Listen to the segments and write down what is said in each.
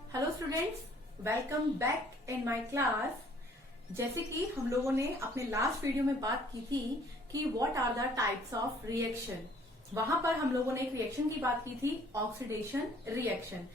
Hello students, welcome back in my class. जैसे कि हम लोगों ने अपने लास्ट वीडियो में बात की थी कि what are the types of reaction. वहां पर हम लोगों ने एक रिएक्शन की बात की थी, ऑक्सीडेशन रिएक्शन।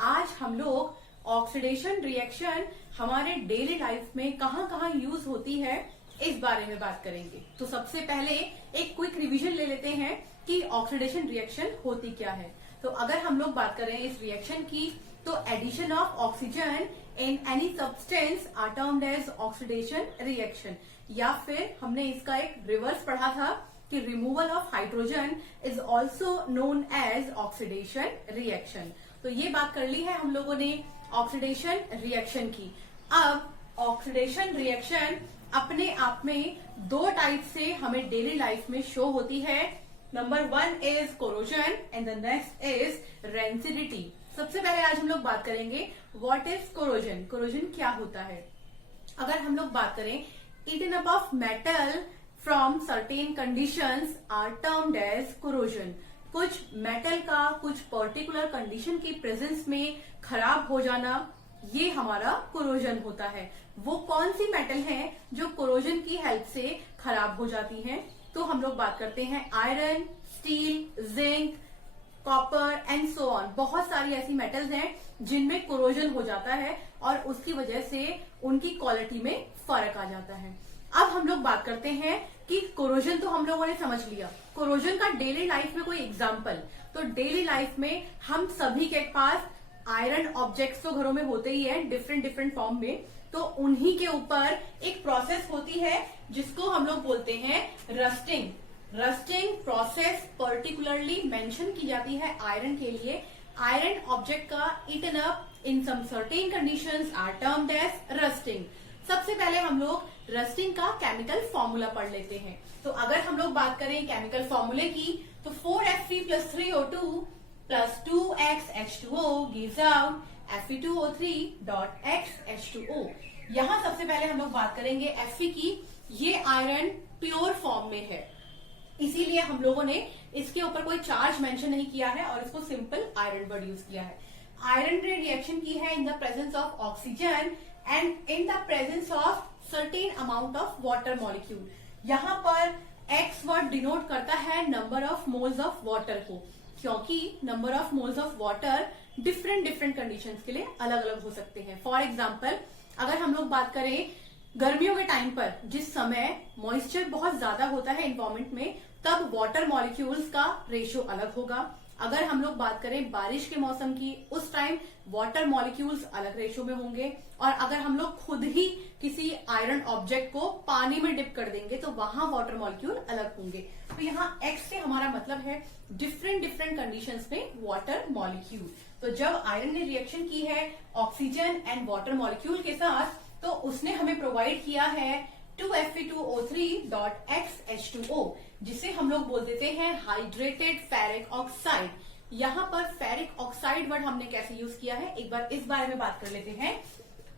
आज हम लोग ऑक्सीडेशन रिएक्शन हमारे डेली लाइफ में कहाँ कहाँ यूज होती है इस बारे में बात करेंगे। तो सबसे पहले एक क्विक रिवीजन ले लेते हैं कि ऑक्सीडेशन रिएक्शन होती क्या है। तो अगर हम लोग बात करें इस रिएक्शन की, तो addition of oxygen in any substance are termed as oxidation reaction, या फिर हमने इसका एक रिवर्स पढ़ा था कि removal of hydrogen is also known as oxidation reaction. तो ये बात कर ली है हम लोगों ने ऑक्सीडेशन रिएक्शन की। अब ऑक्सीडेशन रिएक्शन अपने आप में दो टाइप से हमें डेली लाइफ में शो होती है। Number 1 is corrosion and the next is rancidity. सबसे पहले आज हम लोग बात करेंगे व्हाट इज कोरोजन। कोरोजन क्या होता है? अगर हम लोग बात करें, eaten up of metal from certain conditions are termed as corrosion. कुछ मेटल का कुछ पर्टिकुलर कंडीशन की प्रेजेंस में खराब हो जाना, ये हमारा कोरोजन होता है। वो कौन सी मेटल है जो कोरोजन की हेल्प से खराब हो जाती हैं? तो हम लोग बात करते हैं iron, steel, zinc, copper and so on. बहुत सारी ऐसी मेटल्स हैं जिनमें कोरोजन हो जाता है और उसकी वजह से उनकी क्वालिटी में फर्क आ जाता है। अब हम लोग बात करते हैं कि कोरोजन तो हम लोगों ने समझ लिया। कोरोजन का डेली लाइफ में कोई एग्जाम्पल, तो डेली लाइफ में हम सभी के पास आयरन ऑब्जेक्ट्स तो घरों में होते ही है डिफरेंट डिफरेंट फॉर्म में। तो उन्हीं के ऊपर एक प्रोसेस होती है जिसको हम लोग बोलते हैं rusting. Rusting process particularly mention की जाती है आयरन के लिए। आयरन ऑब्जेक्ट का eaten up in some certain conditions are termed as rusting. सबसे पहले हम लोग रस्टिंग का केमिकल फॉर्मूला पढ़ लेते हैं। तो अगर हम लोग बात करें केमिकल फॉर्मूले की, तो 4Fe plus 3O2 plus 2xH2O gives out Fe2O3.xH2O। यहां सबसे पहले हम लोग बात करेंगे Fe की। ये आयरन प्योर फॉर्म में है, इसीलिए हम लोगों ने इसके ऊपर कोई चार्ज मेंशन नहीं किया है और इसको सिंपल आयरन वर्ड यूज किया है। आयरन ने रिएक्शन की है in the presence of oxygen and in the presence of certain amount of water molecule. यहाँ पर एक्स वर्ड डिनोट करता है number of moles of water को, क्योंकि number of moles of water different different conditions के लिए अलग अलग हो सकते हैं। फॉर एग्जाम्पल, अगर हम लोग बात करें गर्मियों के टाइम पर, जिस समय मॉइस्चर बहुत ज्यादा होता है एनवायरमेंट में, तब वाटर मॉलिक्यूल्स का रेशियो अलग होगा। अगर हम लोग बात करें बारिश के मौसम की, उस टाइम वाटर मॉलिक्यूल्स अलग रेशियो में होंगे। और अगर हम लोग खुद ही किसी आयरन ऑब्जेक्ट को पानी में डिप कर देंगे तो वहां वाटर मॉलिक्यूल अलग होंगे। तो यहाँ एक्स से हमारा मतलब है डिफरेंट डिफरेंट कंडीशंस में वाटर मॉलिक्यूल। तो जब आयरन ने रिएक्शन की है ऑक्सीजन एंड वाटर मॉलिक्यूल के साथ, तो उसने हमें प्रोवाइड किया है 2Fe2O3.xH2O, जिसे हम लोग बोल देते हैं हाइड्रेटेड फेरिक ऑक्साइड। यहाँ पर फेरिक ऑक्साइड वर्ड हमने कैसे यूज किया है, एक बार इस बारे में बात कर लेते हैं।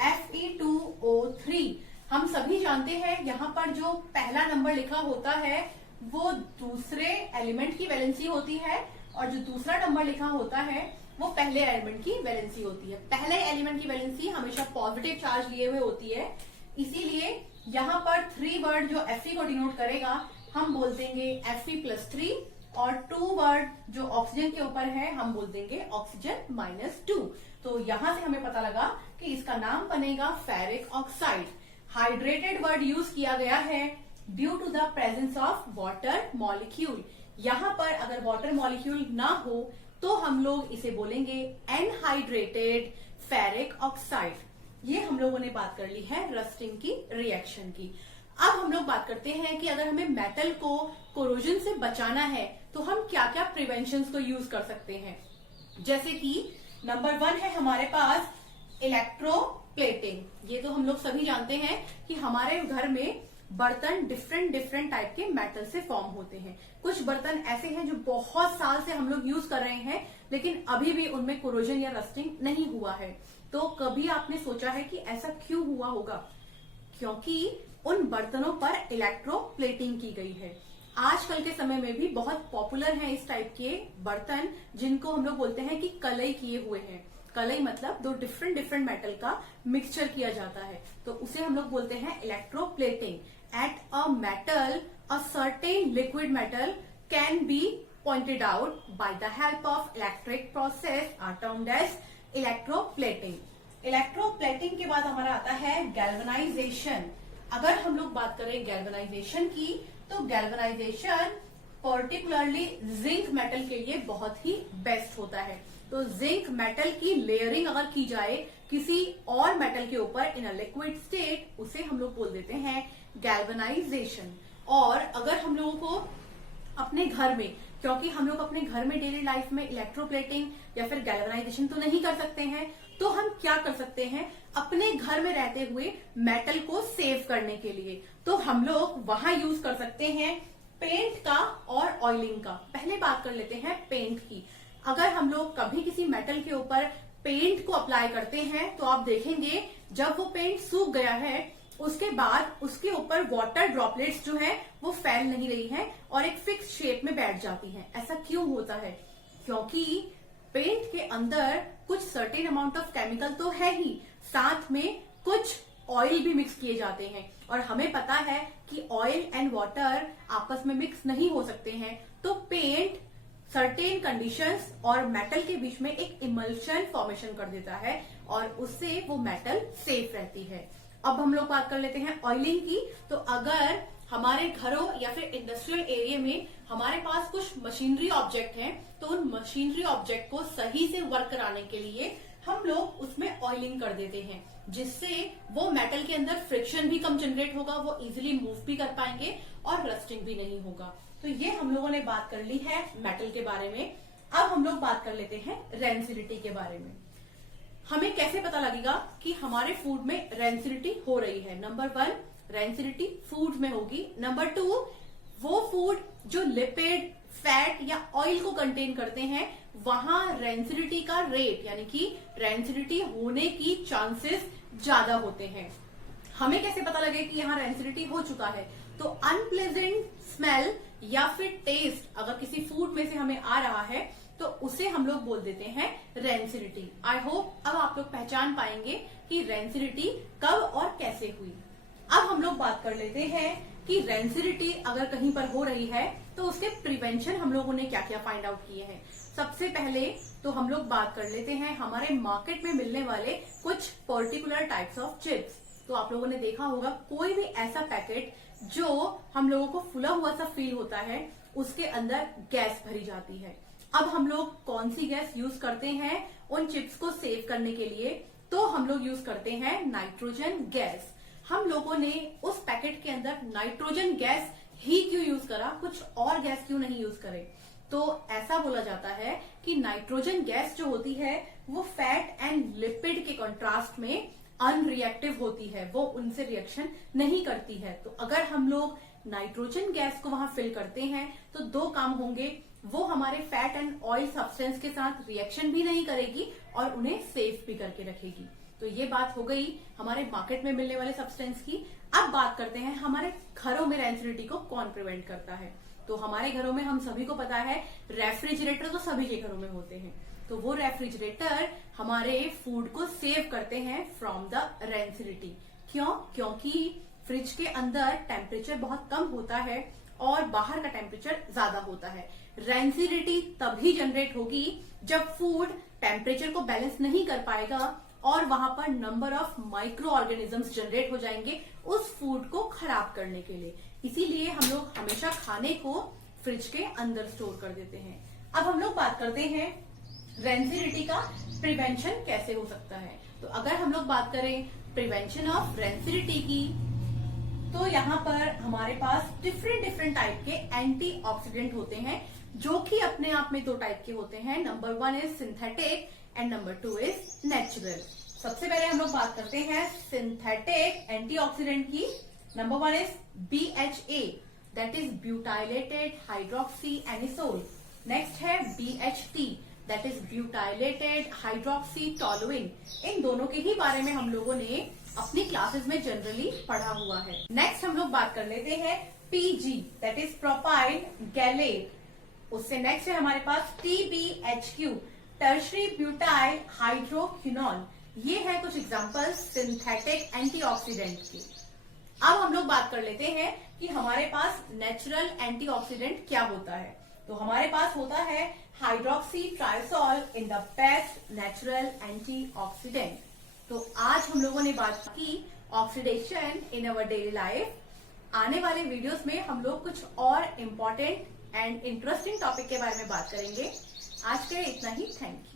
Fe2O3 हम सभी जानते हैं, यहाँ पर जो पहला नंबर लिखा होता है वो दूसरे एलिमेंट की वैलेंसी होती है, और जो दूसरा नंबर लिखा होता है वो पहले एलिमेंट की वैलेंसी होती है। पहले एलिमेंट की वैलेंसी हमेशा पॉजिटिव चार्ज लिए हुए होती है, इसीलिए यहाँ पर 3 वर्ड जो Fe को डिनोट करेगा हम बोल देंगे Fe+3, और 2 वर्ड जो ऑक्सीजन के ऊपर है हम बोल देंगे ऑक्सीजन -2। तो यहां से हमें पता लगा कि इसका नाम बनेगा ferric oxide. Hydrated word use किया गया है due to the presence of water molecule. यहाँ पर अगर वाटर मॉलिक्यूल ना हो तो हम लोग इसे बोलेंगे एनहाइड्रेटेड फेरिक ऑक्साइड। ये हम लोगों ने बात कर ली है रस्टिंग की रिएक्शन की। अब हम लोग बात करते हैं कि अगर हमें मेटल को कोरोजन से बचाना है तो हम क्या क्या प्रिवेंशन को यूज कर सकते हैं। जैसे कि नंबर 1 है हमारे पास इलेक्ट्रोप्लेटिंग। ये तो हम लोग सभी जानते हैं कि हमारे घर में बर्तन डिफरेंट डिफरेंट टाइप के मेटल से फॉर्म होते हैं। कुछ बर्तन ऐसे हैं जो बहुत साल से हम लोग यूज कर रहे हैं, लेकिन अभी भी उनमें कोरोजन या रस्टिंग नहीं हुआ है। तो कभी आपने सोचा है कि ऐसा क्यों हुआ होगा? क्योंकि उन बर्तनों पर इलेक्ट्रोप्लेटिंग की गई है। आजकल के समय में भी बहुत पॉपुलर हैं इस टाइप के बर्तन, जिनको हम लोग बोलते हैं कि कलई किए हुए हैं। कलई मतलब दो डिफरेंट डिफरेंट मेटल का मिक्सचर किया जाता है, तो उसे हम लोग बोलते हैं electroplating. At a metal a certain liquid metal can be pointed out by the help of electric process are termed as electroplating. Electroplating के बाद हमारा आता है गैल्वेनाइजेशन. अगर हम लोग बात करें गैल्वेनाइजेशन की, तो गैल्वेनाइजेशन पर्टिकुलरली जिंक मेटल के लिए बहुत ही बेस्ट होता है. तो जिंक मेटल की लेयरिंग अगर की जाए किसी और मेटल के ऊपर इन अ लिक्विड स्टेट, उसे हम लोग बोल देते हैं गैल्वेनाइजेशन. और अगर हम लोगों को अपने घर में, क्योंकि हम लोग अपने घर में डेली लाइफ में इलेक्ट्रोप्लेटिंग या फिर गैल्वेनाइजेशन तो नहीं कर सकते हैं, तो हम क्या कर सकते हैं अपने घर में रहते हुए मेटल को सेव करने के लिए. तो हम लोग वहां यूज कर सकते हैं पेंट का और ऑयलिंग का. पहले बात कर लेते हैं पेंट की. अगर हम लोग कभी किसी मेटल के ऊपर पेंट को अप्लाई करते हैं, तो आप देखेंगे जब वो पेंट सूख गया है, उसके बाद उसके ऊपर वाटर ड्रॉपलेट्स जो है वो फैल नहीं रही हैं और एक फिक्स शेप में बैठ जाती हैं. ऐसा क्यों होता है? क्योंकि पेंट के अंदर कुछ सर्टेन अमाउंट ऑफ केमिकल तो है ही, साथ में कुछ ऑयल भी मिक्स किए जाते हैं. और हमें पता है कि ऑयल एंड वाटर आपस में मिक्स नहीं हो सकते हैं, तो पेंट सर्टेन कंडीशंस और मेटल के बीच में एक इमल्शन फॉर्मेशन कर देता है और उससे वो मेटल सेफ रहती है. अब हम लोग बात कर लेते हैं ऑयलिंग की. तो अगर हमारे घरों या फिर इंडस्ट्रियल एरिया में हमारे पास कुछ मशीनरी ऑब्जेक्ट हैं, तो उन मशीनरी ऑब्जेक्ट को सही से वर्क कराने के लिए हम लोग उसमें ऑयलिंग कर देते हैं, जिससे वो मेटल के अंदर फ्रिक्शन भी कम जनरेट होगा, वो इजिली मूव भी कर पाएंगे और रस्टिंग भी नहीं होगा. तो ये हम लोगों ने बात कर ली है मेटल के बारे में. अब हम लोग बात कर लेते हैं रेंसिडिटी के बारे में. हमें कैसे पता लगेगा कि हमारे फूड में रेंसिडिटी हो रही है? नंबर 1, रेंसिडिटी फूड में होगी. नंबर 2, वो फूड जो लिपिड, फैट या ऑयल को कंटेन करते हैं, वहां रेंसिडिटी का रेट यानी कि रेंसिडिटी होने की चांसेस ज्यादा होते हैं. हमें कैसे पता लगे कि यहाँ रेंसिडिटी हो चुका है? तो अनप्लेजेंट स्मेल या फिर टेस्ट अगर किसी फूड में से हमें आ रहा है, तो उसे हम लोग बोल देते हैं रेंसिडिटी. आई होप अब आप लोग पहचान पाएंगे कि रेंसिडिटी कब और कैसे हुई. अब हम लोग बात कर लेते हैं कि रेंसिडिटी अगर कहीं पर हो रही है, तो उसके प्रिवेंशन हम लोगों ने क्या क्या फाइंड आउट किए हैं. सबसे पहले तो हम लोग बात कर लेते हैं हमारे मार्केट में मिलने वाले कुछ पर्टिकुलर टाइप्स ऑफ चिप्स. तो आप लोगों ने देखा होगा कोई भी ऐसा पैकेट जो हम लोगों को फुला हुआ सा फील होता है, उसके अंदर गैस भरी जाती है. अब हम लोग कौन सी गैस यूज करते हैं उन चिप्स को सेव करने के लिए? तो हम लोग यूज करते हैं नाइट्रोजन गैस. हम लोगों ने उस पैकेट के अंदर नाइट्रोजन गैस ही क्यों यूज करा, कुछ और गैस क्यों नहीं यूज करे? तो ऐसा बोला जाता है कि नाइट्रोजन गैस जो होती है वो फैट एंड लिपिड के कॉन्ट्रास्ट में अनरिएक्टिव होती है, वो उनसे रिएक्शन नहीं करती है. तो अगर हम लोग नाइट्रोजन गैस को वहां फिल करते हैं, तो दो काम होंगे. वो हमारे फैट एंड ऑयल सब्सटेंस के साथ रिएक्शन भी नहीं करेगी और उन्हें सेफ भी करके रखेगी. तो ये बात हो गई हमारे मार्केट में मिलने वाले सब्सटेंस की. अब बात करते हैं हमारे घरों में रेंसिडिटी को कौन प्रिवेंट करता है. तो हमारे घरों में हम सभी को पता है रेफ्रिजरेटर तो सभी के घरों में होते हैं. तो वो रेफ्रिजरेटर हमारे फूड को सेव करते हैं फ्रॉम द रेंसिडिटी. क्यों? क्योंकि फ्रिज के अंदर टेम्परेचर बहुत कम होता है और बाहर का टेम्परेचर ज्यादा होता है. रेंसिडिटी तभी जनरेट होगी जब फूड टेम्परेचर को बैलेंस नहीं कर पाएगा और वहां पर number of micro organisms generate हो जाएंगे उस फूड को खराब करने के लिए. इसीलिए हम लोग हमेशा खाने को फ्रिज के अंदर स्टोर कर देते हैं. अब हम लोग बात करते हैं रेंसिडिटी का प्रिवेंशन कैसे हो सकता है. तो अगर हम लोग बात करें प्रिवेंशन ऑफ रेंसिडिटी की, तो यहाँ पर हमारे पास डिफरेंट टाइप के एंटीऑक्सीडेंट होते हैं, जो कि अपने आप में दो टाइप के होते हैं. Number 1 is synthetic and number 2 is natural. सबसे पहले हम लोग बात करते हैं सिंथेटिक एंटीऑक्सीडेंट की. Number 1 is BHA, that is butylated hydroxy anisole. Next है BHT, that is butylated hydroxy toluene. इन दोनों के ही बारे में हम लोगों ने अपनी क्लासेस में जनरली पढ़ा हुआ है. नेक्स्ट हम लोग बात कर लेते हैं PG, that is propyl gallate. उससे नेक्स्ट है हमारे पास TBHQ, टर्शरी ब्यूटाइल हाइड्रोक्विनोल, ये है कुछ एग्जांपल्स सिंथेटिक एंटीऑक्सीडेंट के। अब हम लोग बात कर लेते हैं कि हमारे पास नेचुरल एंटीऑक्सीडेंट क्या होता है। तो हमारे पास होता है hydroxy tyrosol in the best natural antioxidant. तो आज हम लोगों ने बात की oxidation in our daily life. आने वाले वीडियोस में हम लोग कुछ और इम्पोर्टेंट एंड इंटरेस्टिंग टॉपिक के बारे में बात करेंगे। आज के लिए इतना ही, थैंक यू।